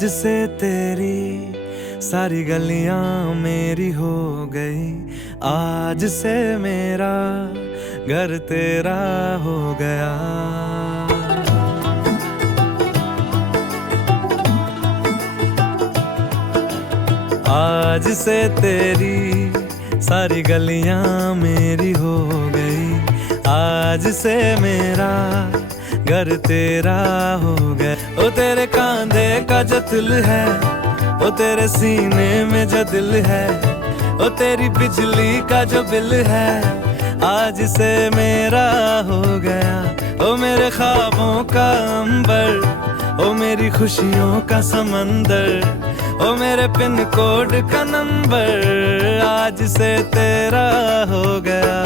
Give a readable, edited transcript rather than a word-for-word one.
आज से तेरी सारी गलियां मेरी हो गई, आज से मेरा घर तेरा हो गया। आज से तेरी सारी गलियां मेरी हो गई, आज से मेरा घर तेरा हो गया। ओ तेरे कांधे का जो दिल है, ओ तेरे सीने में जो दिल है, ओ तेरी बिजली का जो बिल है, आज से मेरा हो गया। ओ मेरे ख्वाबों का अंबर, ओ मेरी खुशियों का समंदर, ओ मेरे पिन कोड का नंबर, आज से तेरा हो गया।